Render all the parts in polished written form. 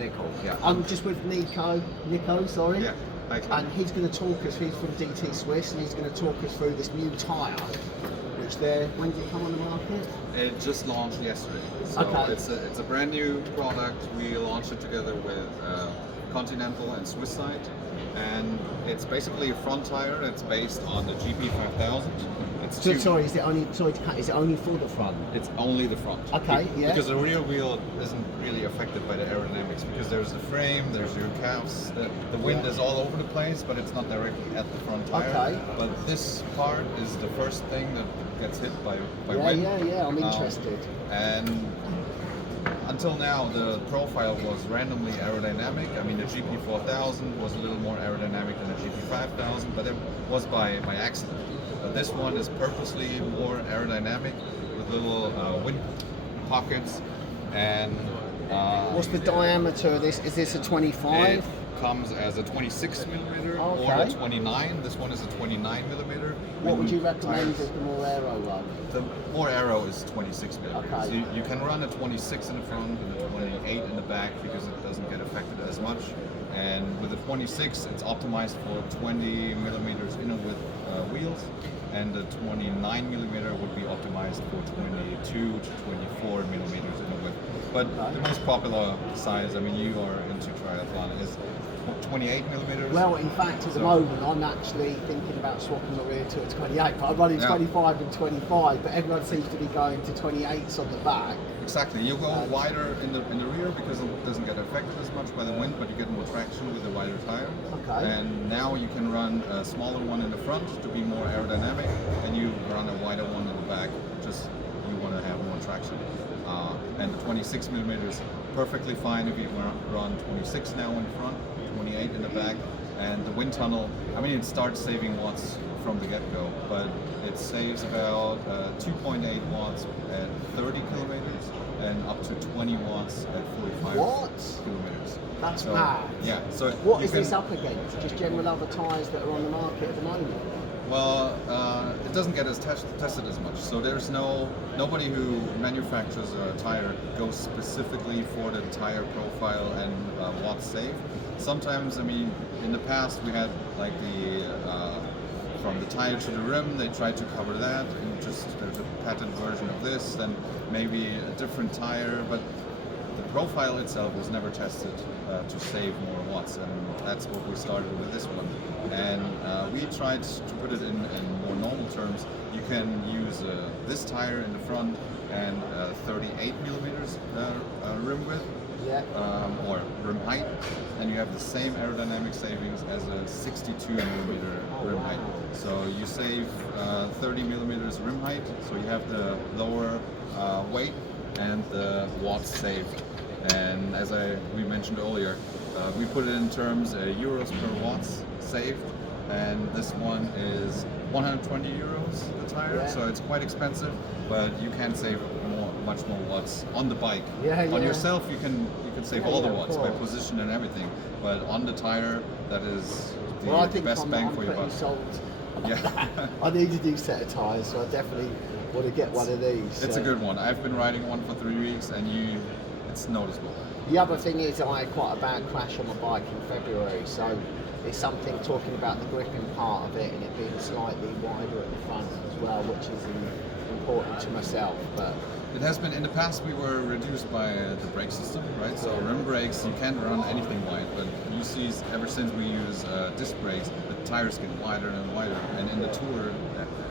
Nico. Yeah. I'm just with Nico, sorry. Yeah. And he's going to talk us, he's from DT Swiss, and he's going to talk us through this new tyre, which when did it come on the market? It just launched yesterday. So Okay. it's a brand new product. We launched it together with Continental and Swiss side. And it's basically a front tire that's based on the GP 5000. Sorry, is it only for the front? It's only the front. Okay, yeah. Because the rear wheel isn't really affected by the aerodynamics, because there's the frame, there's your calves, the wind is all over the place, but it's not directly at the front tire. Okay. But this part is the first thing that gets hit by wind. Yeah, I'm interested. And until now, the profile was randomly aerodynamic. I mean, the GP 4000 was a little more aerodynamic than the GP 5000, but it was by accident. But this one is purposely more aerodynamic with little wind pockets. And what's the diameter of this? Is this a 25? It comes as a 26 millimeter or a 29. This one is a 29 millimeter. What would you recommend as the more aero one? The more aero is 26 millimeters. Okay. So you can run a 26 in the front and a 28 in the back because it doesn't get affected as much. And with the 26, it's optimized for 20 millimeters inner width wheels, and the 29 millimeter would be optimized for 22 to 24 millimeters inner width. But the most popular size, I mean, you are into triathlon, is 28 millimeters. Well, in fact, at the moment, I'm actually thinking about swapping the rear to a 28, but I'm running 25 and 25, but everyone seems to be going to 28s on the back. Exactly. You go wider in the rear because it doesn't get affected as much by the wind, but you get more traction with the wider tire. Okay. And now you can run a smaller one in the front to be more aerodynamic, and you run a wider one in the back, just you want to have more traction. And the 26 millimeters perfectly fine if you run 26 now in front, 28 in the back, and the wind tunnel. I mean, it starts saving watts from the get-go, but it saves about 2.8 watts at 30 kilometers and up to 20 watts at 45 kilometers. That's mad. Yeah. So what is this up against? Just general other tyres that are on the market at the moment? Well, it doesn't get as tested as much. So there's nobody who manufactures a tire goes specifically for the tire profile and watts saved. Sometimes, I mean, in the past we had like from the tire to the rim, they tried to cover that, and just there's a patent version of this, then maybe a different tire, but the profile itself was never tested to save more watts, and that's what we started with this one. And we tried to put it in more normal terms. You can use this tire in the front and 38 millimeters rim width. Or rim height, and you have the same aerodynamic savings as a 62 millimeter rim height. So you save 30 millimeters rim height, so you have the lower weight and the watts saved. And as we mentioned earlier, we put it in terms euros per watts saved, and this one is 120 euros the tire, so it's quite expensive, but you can save much more watts on the bike. On yourself, you can save all the watts by position and everything, but on the tire, that is the best bang for your buck. Yeah. I need a new set of tyres, so I definitely want to get one of these. It's a good one. I've been riding one for 3 weeks, and it's noticeable. The other thing is I had quite a bad crash on my bike in February, so it's something talking about the gripping part of it and it being slightly wider at the front as well, which is important to myself. But it has been, in the past we were reduced by the brake system, right? So rim brakes, you can't run anything wide, but you see ever since we use disc brakes, the tires get wider and wider. And in the Tour,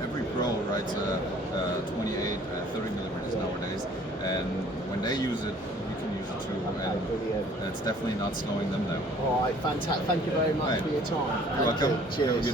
every pro rides 28, 30 millimeters nowadays. And when they use it, you can use it too. And it's definitely not slowing them down. All right, fantastic. Thank you very much for your time. You're welcome. Cheers.